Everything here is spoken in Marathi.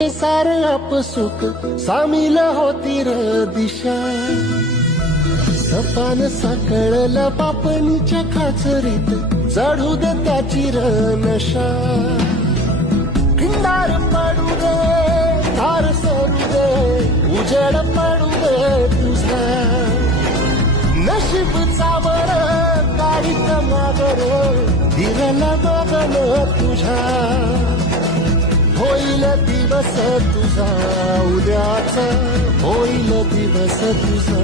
सार अपसुक सामील होती र दिशा, सपान साकळला पापणीच्या खाचरीत चढू दे त्याची र नशा. खिंडार पडू दे धार सोडू दे उजेड पडू दे तुझा, नशीब चावर काढीत मागर धीरला गगन तुझ्या. होईल दिवस तुझा उद्याचा, होईल दिवस तुझा.